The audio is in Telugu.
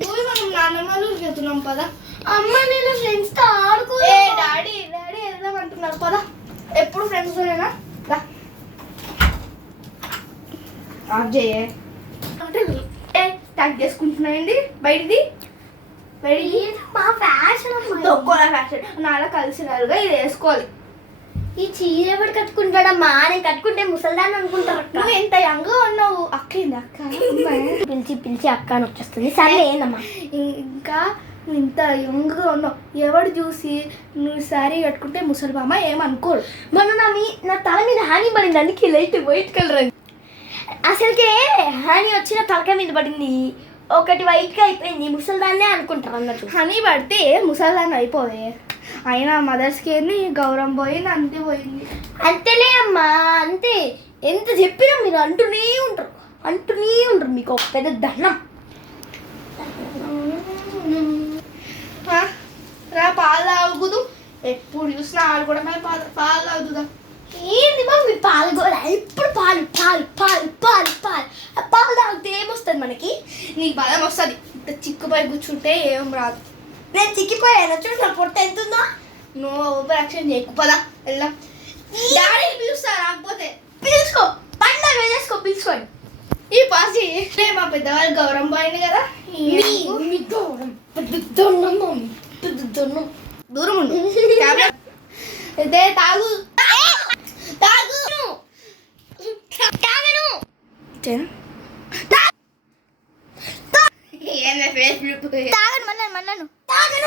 నువ్వు మనం నాన్నమ్మలు వెళ్తున్నాం పదా. అమ్మ నేను ఫ్రెండ్స్ తో ఆడుకో. డాడీ వెళ్దాం అంటున్నారు పదా. ఎప్పుడు ఫ్రెండ్స్ తోనేనా? స్టార్ట్ చేసుకుంటున్నాయండి బయటిది మా ఫ్యాషన్ తొక్కోల ఫ్యాషన్ నాలా కలిసినారుగా ఇది వేసుకోవాలి. ఈ చీర ఎవడు కట్టుకుంటాడమ్మా? నేను కట్టుకుంటే ముసల్దాన్ని అనుకుంటారు. నువ్వు ఎంత యంగా ఉన్నావు. అక్క పిలిచి అక్క అని వచ్చేస్తుంది. సరే ఏందమ్మా ఇంకా ఇంత యంగ్గా ఉన్నావు. ఎవడు చూసి నువ్వు శారీ కట్టుకుంటే ముసలిబామ్మ ఏమనుకోడు. మొన్న నా తల మీద హాని పడింది, అందుకే లైట్ వైట్ కలర్ అయింది. అసలుకే హాని వచ్చిన తలకాయ మీద పడింది, ఒకటి వైట్గా అయిపోయింది. ముసల్దాన్నే అనుకుంటారు అన్నట్టు. హనీ పడితే ముసల్దాన్ని అయిపోవే. అయినా మదర్స్కి ఏంది గౌరవం పోయింది, అంతే పోయింది. అంతేలే అమ్మా, అంతే. ఎంత చెప్పినా మీరు అంటూనే ఉంటారు. మీకు ఒక పెద్ద దండం. రా పాలు తాగుదు. ఎప్పుడు చూసినా ఆడుకోవడమే పాలు తాగుతుందా? ఏంది మమ్మీ పాలు కూడా ఎప్పుడు పాలు తాగితే ఏమొస్తుంది మనకి? నీకు బలం వస్తుంది. ఇంత చిక్కుపై కూర్చుంటే ఏం రాదు. నేను చిక్కిపోయాను చూడు, నా పొట్ట ఎంతుందో. నువ్వు ఓవర్ యాక్షన్ చేయకపోదా? వెళ్దాం. డాడీని పిలుస్తా, రాకపోతే పిలుచుకో, పండుగ వేసుకో, పిలుచుకోండి. ఈ పాస్ చేస్తే మా పెద్దవాళ్ళు గౌరవం పోయింది కదా. దూరం ఉండు. అయితే తాగు మన్నాను తాగను.